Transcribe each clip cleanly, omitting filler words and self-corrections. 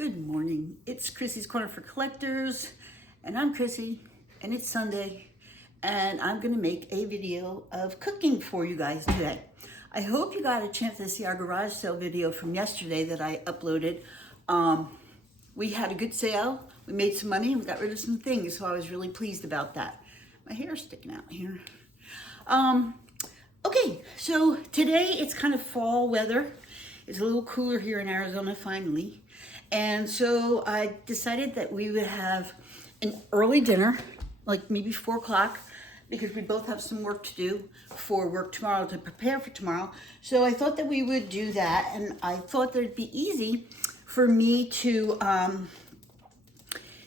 Good morning. It's Chrissy's Corner for Collectors, and I'm Chrissy, and it's Sunday, and I'm going to make a video of cooking for you guys today. I hope you got a chance to see our garage sale video from yesterday that I uploaded. We had a good sale, we made some money, and we got rid of some things, so I was really pleased about that. My hair's sticking out here. Okay, so today it's kind of fall weather. It's a little cooler here in Arizona finally. And so I decided that we would have an early dinner, like maybe 4 o'clock, because we both have some work to do for work tomorrow to prepare for tomorrow. So I thought that we would do that, and I thought that it'd be easy for me to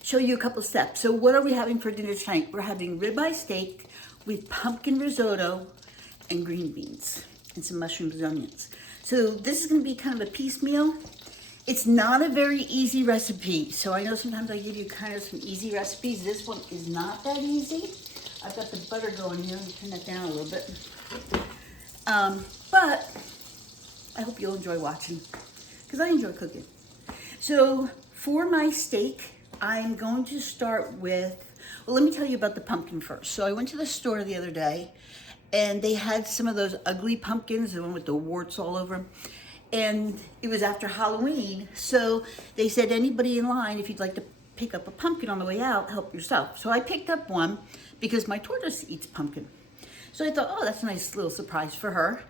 show you a couple steps. So what are we having for dinner tonight? We're having ribeye steak with pumpkin risotto and green beans and some mushrooms and onions. So this is gonna be kind of a piecemeal. It's not a very easy recipe. So I know sometimes I give you kind of some easy recipes. This one is not that easy. I've got the butter going here. Let me turn that down a little bit. But I hope you'll enjoy watching because I enjoy cooking. So for my steak, I'm going to start with, well, let me tell you about the pumpkin first. So I went to the store the other day and they had some of those ugly pumpkins, the one with the warts all over them. And it was after Halloween, so they said, anybody in line, if you'd like to pick up a pumpkin on the way out, help yourself. So I picked up one because my tortoise eats pumpkin. So I thought, oh, that's a nice little surprise for her.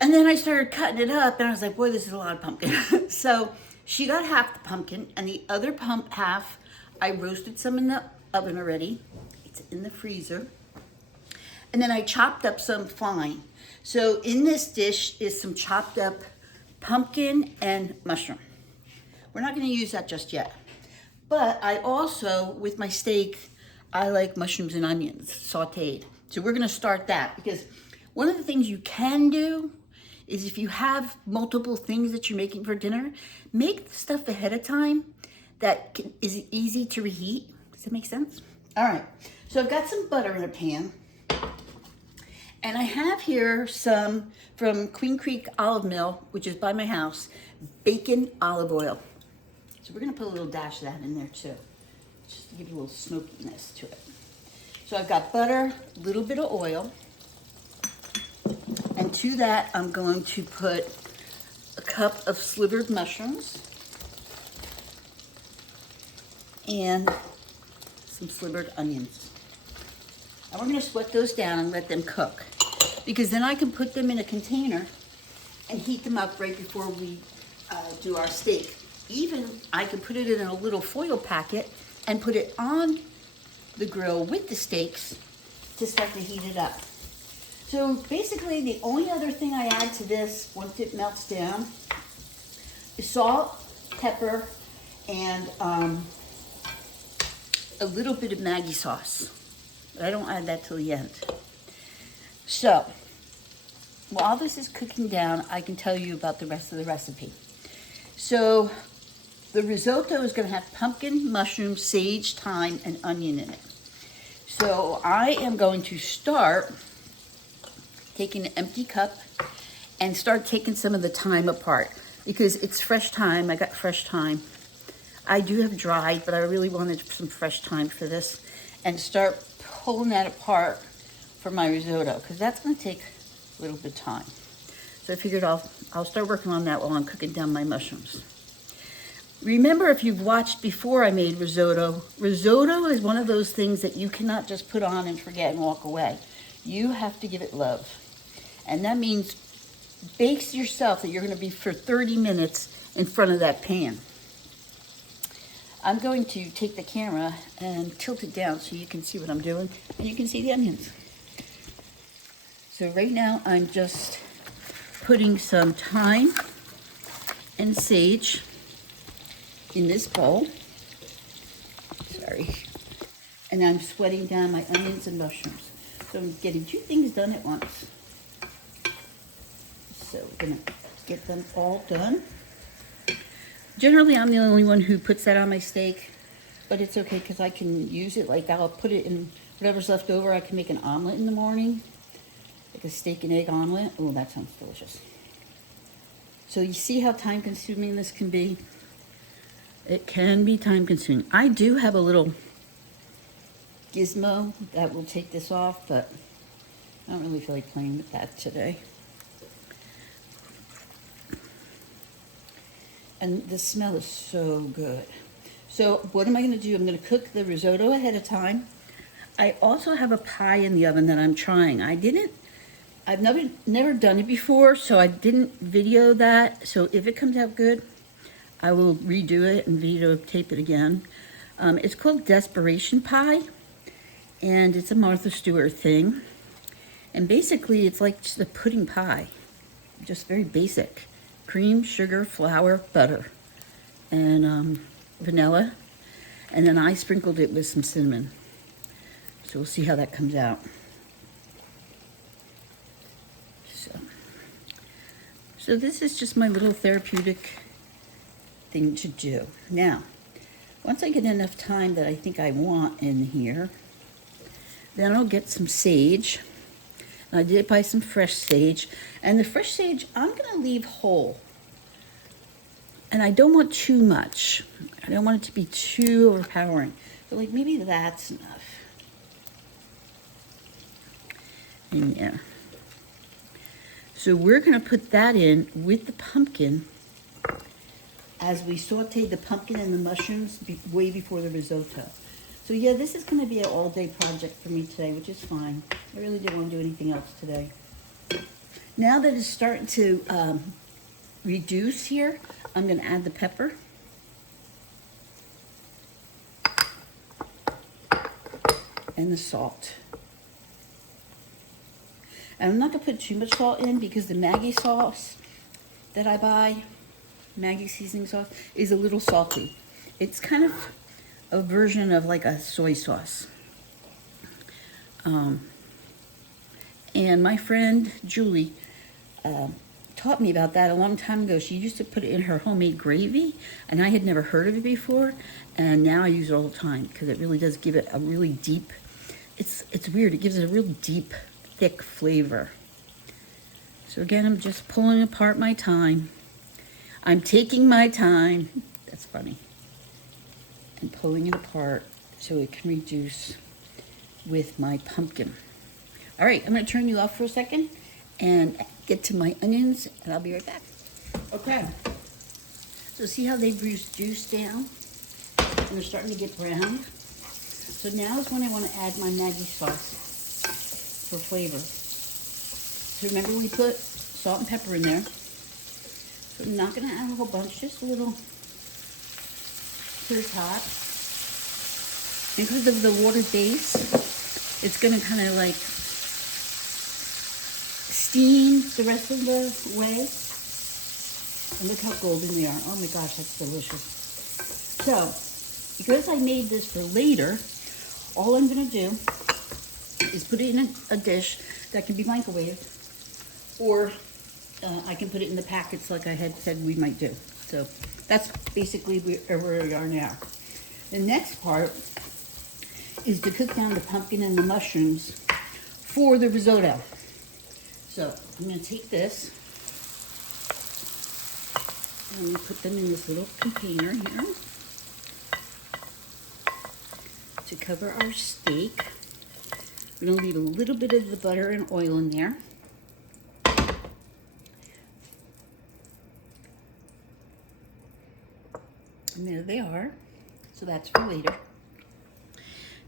And then I started cutting it up, and I was like, boy, this is a lot of pumpkin. So she got half the pumpkin, and the other half, I roasted some in the oven already. It's in the freezer. And then I chopped up some fine. So in this dish is some chopped up pumpkin and mushroom. We're not going to use that just yet. But I also, with my steak, I like mushrooms and onions sauteed. So we're going to start that because one of the things you can do is if you have multiple things that you're making for dinner, make the stuff ahead of time that is easy to reheat. Does that make sense? All right. So I've got some butter in a pan. And I have here some from Queen Creek Olive Mill, which is by my house, bacon olive oil. So we're gonna put a little dash of that in there too, just to give it a little smokiness to it. So I've got butter, a little bit of oil, and to that I'm going to put a cup of slivered mushrooms and some slivered onions. And we're gonna sweat those down and let them cook because then I can put them in a container and heat them up right before we do our steak. Even I can put it in a little foil packet and put it on the grill with the steaks to start to heat it up. So basically the only other thing I add to this once it melts down is salt, pepper, and a little bit of Maggi sauce. But I don't add that till the end. So, while this is cooking down, I can tell you about the rest of the recipe. So, the risotto is gonna have pumpkin, mushroom, sage, thyme, and onion in it. So, I am going to start taking an empty cup and start taking some of the thyme apart because it's fresh thyme. I got fresh thyme. I do have dried, but I really wanted some fresh thyme for this, and start pulling that apart for my risotto because that's going to take a little bit of time. So I figured I'll start working on that while I'm cooking down my mushrooms. Remember, if you've watched before I made risotto, risotto is one of those things that you cannot just put on and forget and walk away. You have to give it love. And that means bake yourself that you're going to be for 30 minutes in front of that pan. I'm going to take the camera and tilt it down so you can see what I'm doing and you can see the onions. So right now I'm just putting some thyme and sage in this bowl. Sorry. And I'm sweating down my onions and mushrooms. So I'm getting 2 things done at once. So we're gonna get them all done. Generally, I'm the only one who puts that on my steak, but it's okay because I can use it. Like I'll put it in whatever's left over. I can make an omelet in the morning, like a steak and egg omelet. Oh, that sounds delicious. So you see how time consuming this can be? It can be time consuming. I do have a little gizmo that will take this off, but I don't really feel like playing with that today. And the smell is so good. So what am I going to do? I'm going to cook the risotto ahead of time. I also have a pie in the oven that I'm trying. I've never done it before, so I didn't video that. So if it comes out good, I will redo it and videotape it again. It's called Desperation Pie, and it's a Martha Stewart thing. And basically, it's like just a pudding pie, just very basic. Cream, sugar, flour, butter, and vanilla. And then I sprinkled it with some cinnamon. So we'll see how that comes out. So this is just my little therapeutic thing to do. Now, once I get enough time that I think I want in here, then I'll get some sage. I did buy some fresh sage, and the fresh sage I'm going to leave whole. And I don't want too much. I don't want it to be too overpowering. But like maybe that's enough. And yeah. So we're going to put that in with the pumpkin as we saute the pumpkin and the mushrooms way before the risotto. So yeah, this is going to be an all-day project for me today, which is fine. I really didn't want to do anything else today. Now that it's starting to reduce here, I'm going to add the pepper. And the salt. And I'm not going to put too much salt in because the Maggi sauce that I buy, Maggi seasoning sauce, is a little salty. It's kind of a version of like a soy sauce. And my friend Julie taught me about that a long time ago. She used to put it in her homemade gravy, and I had never heard of it before, and now I use it all the time because it really does give it a really deep, it's weird, it gives it a real deep, thick flavor. So again, I'm just pulling apart my thyme. I'm taking my time, that's funny, and pulling it apart so it can reduce with my pumpkin. All right, I'm going to turn you off for a second and get to my onions, and I'll be right back. Okay, so see how they've reduced down? And they're starting to get brown. So now is when I want to add my Maggi sauce for flavor. So remember we put salt and pepper in there. So I'm not going to add a whole bunch, just a little to the top. Because of the water base, it's going to kind of like steam the rest of the way. And look how golden they are. Oh my gosh, that's delicious. So, because I made this for later, all I'm going to do is put it in a dish that can be microwaved, or I can put it in the packets like I had said we might do. So that's basically where we are now. The next part is to cook down the pumpkin and the mushrooms for the risotto. So I'm going to take this and put them in this little container here to cover our steak. We're going to leave a little bit of the butter and oil in there. And there they are. So that's for later.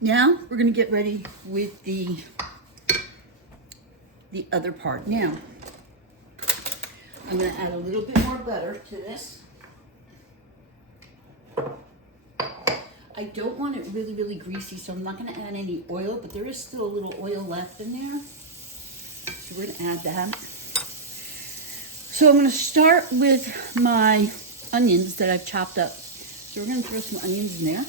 Now we're going to get ready with the other part. Now, I'm going to add a little bit more butter to this. I don't want it really, really greasy, so I'm not going to add any oil, but there is still a little oil left in there. So we're going to add that. So I'm going to start with my onions that I've chopped up. So we're going to throw some onions in there.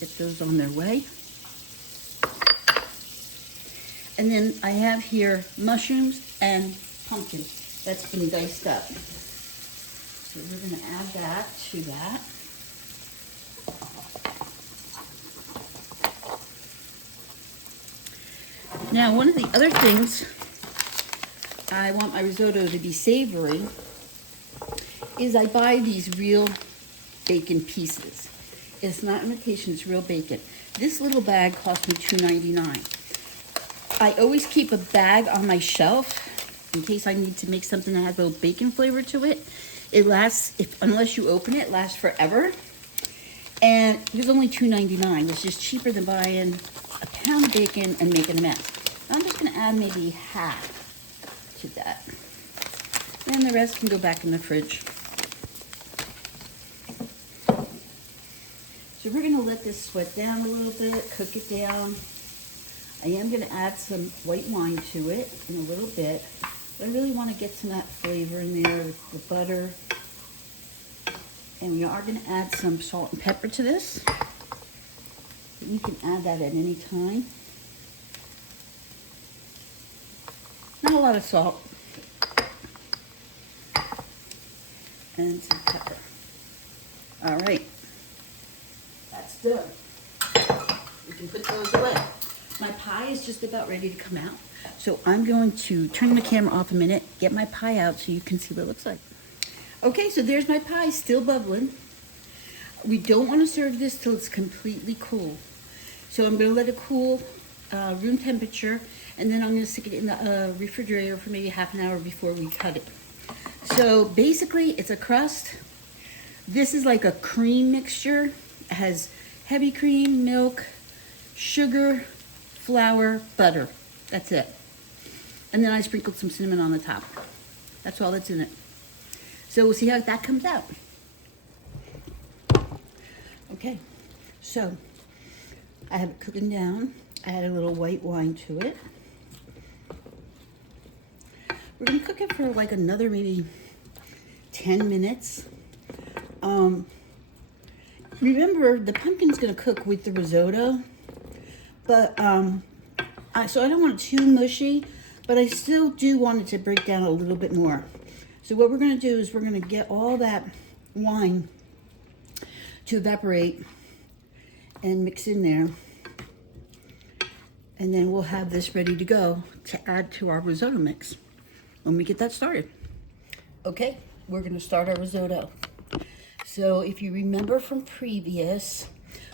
Get those on their way. And then I have here mushrooms and pumpkin that's been diced up. So we're going to add that to that. Now, one of the other things I want my risotto to be savory is I buy these real bacon pieces. It's not imitation, it's real bacon. This little bag cost me $2.99. I always keep a bag on my shelf in case I need to make something that has a little bacon flavor to it. It lasts, unless you open it, lasts forever. And it was only $2.99. It's just cheaper than buying a pound of bacon and making a mess. I'm just gonna add maybe half to that. And the rest can go back in the fridge. So we're gonna let this sweat down a little bit, cook it down. I am gonna add some white wine to it in a little bit. But I really wanna get some of that flavor in there with the butter. And we are gonna add some salt and pepper to this. You can add that at any time. Not a lot of salt. And some pepper. All right, that's done. We can put those away. My pie is just about ready to come out. So I'm going to turn the camera off a minute, get my pie out so you can see what it looks like. Okay, so there's my pie, still bubbling. We don't want to serve this till it's completely cool. So I'm gonna let it cool room temperature, and then I'm gonna stick it in the refrigerator for maybe half an hour before we cut it. So basically it's a crust. This is like a cream mixture. It has heavy cream, milk, sugar, flour, butter. That's it. And then I sprinkled some cinnamon on the top. That's all that's in it. So we'll see how that comes out. Okay, so I have it cooking down. I add a little white wine to it. We're gonna cook it for like another maybe 10 minutes. Remember, the pumpkin's gonna cook with the risotto, but so I don't want it too mushy, but I still do want it to break down a little bit more. So what we're gonna do is we're gonna get all that wine to evaporate and mix in there. And then we'll have this ready to go to add to our risotto mix when we get that started. Okay, we're gonna start our risotto. So if you remember from previous,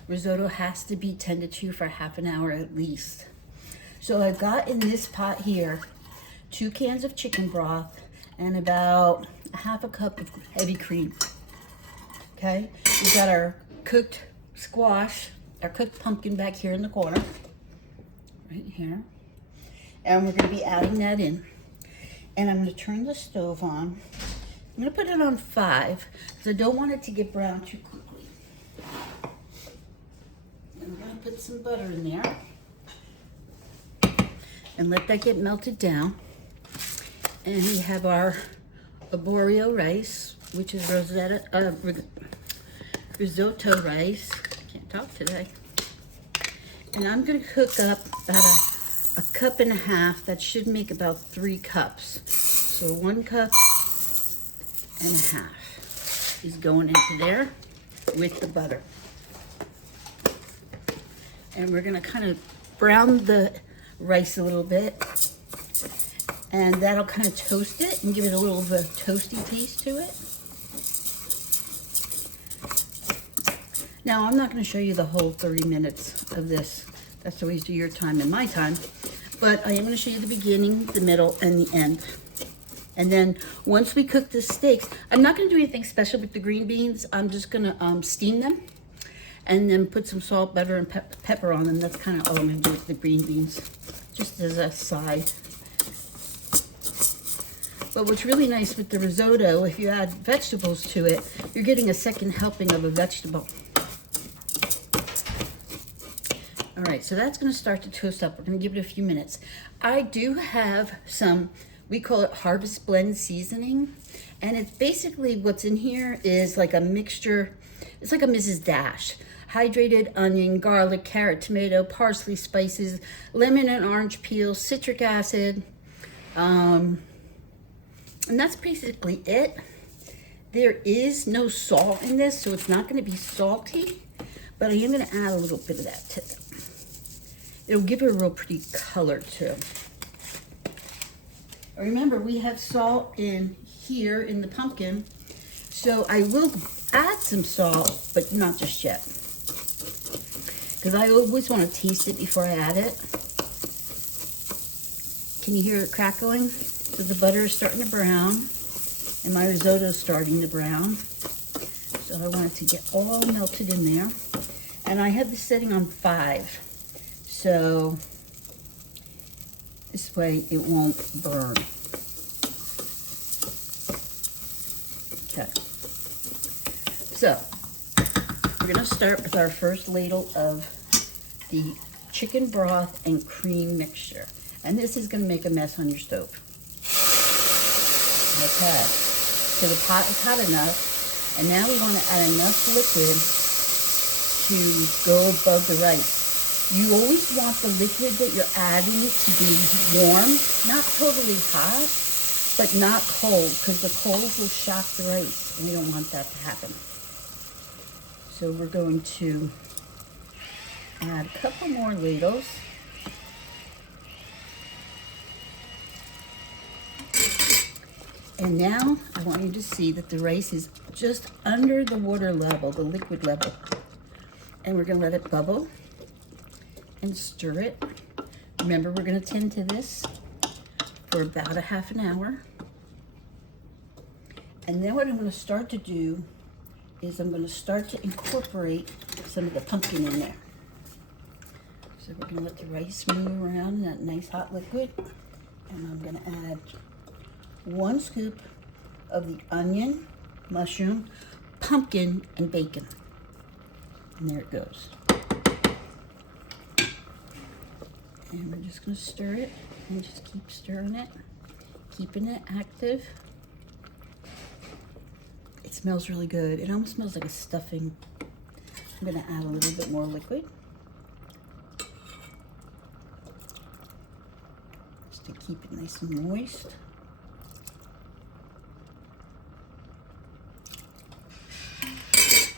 risotto has to be tended to for half an hour at least. So I've got in this pot here 2 cans of chicken broth and about a half a cup of heavy cream. Okay, we've got our cooked squash, our cooked pumpkin back here in the corner, right here. And we're gonna be adding that in. And I'm gonna turn the stove on. I'm gonna put it on 5, because I don't want it to get brown too quickly. And we're gonna put some butter in there. And let that get melted down. And we have our arborio rice, which is risotto rice. Can't talk today. And I'm gonna cook up about a cup and a half. That should make about 3 cups. So 1 cup and a half is going into there with the butter. And we're gonna kind of brown the rice a little bit. And that'll kind of toast it and give it a little of a toasty taste to it. Now, I'm not going to show you the whole 30 minutes of this. That's a waste of your time and my time. But I am going to show you the beginning, the middle, and the end. And then once we cook the steaks, I'm not going to do anything special with the green beans. I'm just going to steam them and then put some salt, butter, and pepper on them. That's kind of all I'm going to do with the green beans, just as a side. But what's really nice with the risotto, if you add vegetables to it, you're getting a second helping of a vegetable. All right, so that's gonna start to toast up. We're gonna give it a few minutes. I do have some, we call it Harvest Blend seasoning. And it's basically what's in here is like a mixture, it's like a Mrs. Dash. Hydrated onion, garlic, carrot, tomato, parsley, spices, lemon and orange peel, citric acid, and that's basically it. There is no salt in this, so it's not going to be salty, but I am going to add a little bit of that to it. It'll give it a real pretty color too. Remember, we have salt in here in the pumpkin, So I will add some salt, but not just yet. Because I always want to taste it before I add it. Can you hear it crackling? So the butter is starting to brown, and my risotto is starting to brown. So I want it to get all melted in there. And I have this setting on 5. So this way it won't burn. Okay. So we're gonna start with our first ladle of the chicken broth and cream mixture. And this is gonna make a mess on your stove. Okay, so the pot is hot enough, and now we wanna add enough liquid to go above the rice. You always want the liquid that you're adding to be warm, not totally hot, but not cold, because the cold will shock the rice, and we don't want that to happen. So we're going to add a couple more ladles. And now I want you to see that the rice is just under the water level, the liquid level. And we're gonna let it bubble and stir it. Remember, we're gonna tend to this for about a half an hour. And then what I'm gonna start to do is I'm gonna start to incorporate some of the pumpkin in there. So we're gonna let the rice move around in that nice hot liquid. And I'm gonna add 1 scoop of the onion, mushroom, pumpkin, and bacon. And there it goes. And we're just gonna stir it and just keep stirring it, keeping it active. It smells really good. It almost smells like a stuffing. I'm gonna add a little bit more liquid. Just to keep it nice and moist.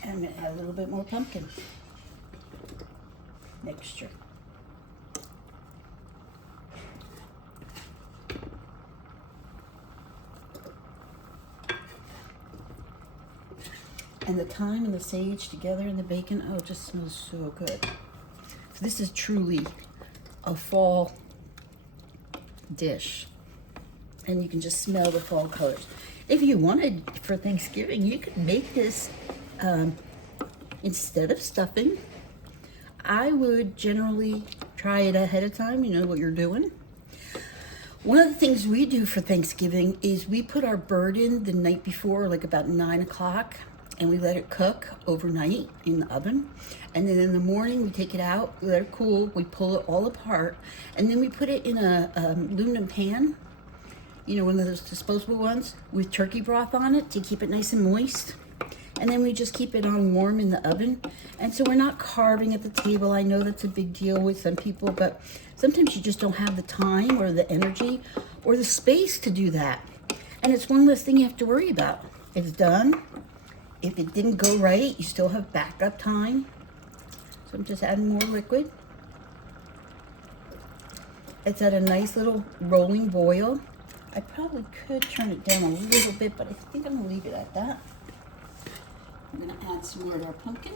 And I'm gonna add a little bit more pumpkin mixture. And the thyme and the sage together and the bacon, oh, it just smells so good. So this is truly a fall dish. And you can just smell the fall colors. If you wanted for Thanksgiving, you could make this instead of stuffing. I would generally try it ahead of time, you know what you're doing. One of the things we do for Thanksgiving is we put our bird in the night before, like about 9 o'clock, and we let it cook overnight in the oven. And then in the morning, we take it out, we let it cool, we pull it all apart, and then we put it in a aluminum pan, you know, one of those disposable ones, with turkey broth on it to keep it nice and moist. And then we just keep it on warm in the oven. And so we're not carving at the table. I know that's a big deal with some people, but sometimes you just don't have the time or the energy or the space to do that. And it's one less thing you have to worry about. It's done. If it didn't go right, you still have backup time. So I'm just adding more liquid. It's at a nice little rolling boil. I probably could turn it down a little bit, but I think I'm gonna leave it at that. I'm gonna add some more of our pumpkin.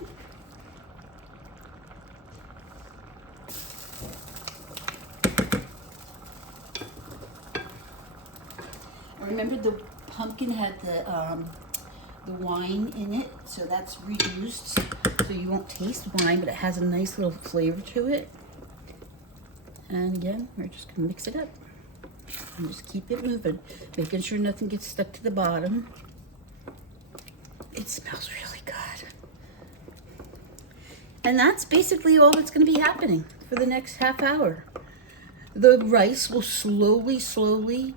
Remember, the pumpkin had the wine in it, so that's reduced, so you won't taste wine, but it has a nice little flavor to it. And again, we're just gonna mix it up and just keep it moving, making sure nothing gets stuck to the bottom. It smells really good. And that's basically all that's going to be happening for the next half hour. The rice will slowly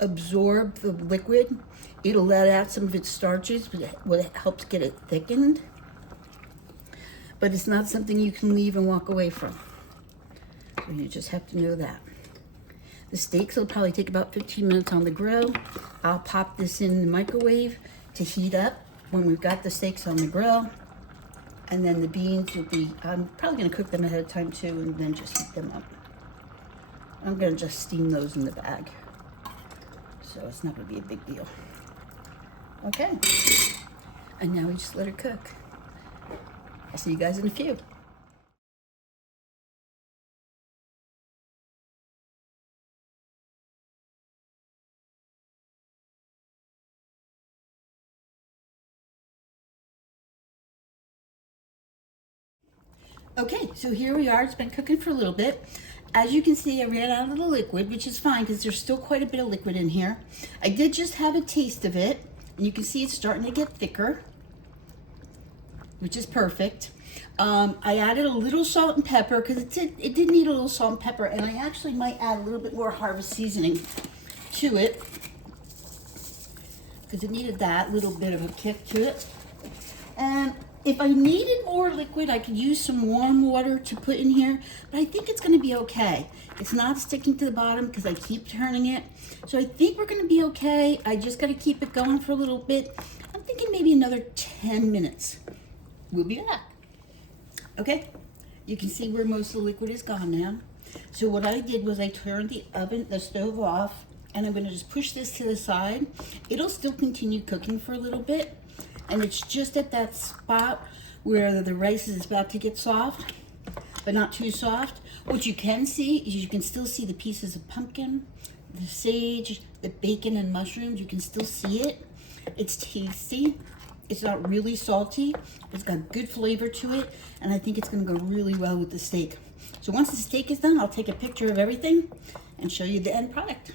absorb the liquid. It'll let out some of its starches, what helps get it thickened. But it's not something you can leave and walk away from. So you just have to know that. The steaks will probably take about 15 minutes on the grill. I'll pop this in the microwave to heat up when we've got the steaks on the grill. And then the beans will be, I'm probably gonna cook them ahead of time too, and then just heat them up. I'm gonna just steam those in the bag. So it's not gonna be a big deal. Okay. And now we just let it cook. I'll see you guys in a few. Okay, so here we are. It's been cooking for a little bit. As you can see, I ran out of the liquid, which is fine because there's still quite a bit of liquid in here. I did just have a taste of it, and you can see it's starting to get thicker, which is perfect. I added a little salt and pepper because it did need a little salt and pepper, and I actually might add a little bit more harvest seasoning to it because it needed that little bit of a kick to it. And if I needed more liquid, I could use some warm water to put in here, but I think it's going to be okay. It's not sticking to the bottom because I keep turning it. So I think we're going to be okay. I just got to keep it going for a little bit. I'm thinking maybe another 10 minutes. We'll be back. Okay, you can see where most of the liquid is gone now. So what I did was I turned the stove off, and I'm going to just push this to the side. It'll still continue cooking for a little bit. And it's just at that spot where the rice is about to get soft, but not too soft. What you can see is you can still see the pieces of pumpkin, the sage, the bacon and mushrooms. You can still see it. It's tasty. It's not really salty. It's got good flavor to it, and I think it's gonna go really well with the steak. So once the steak is done, I'll take a picture of everything and show you the end product.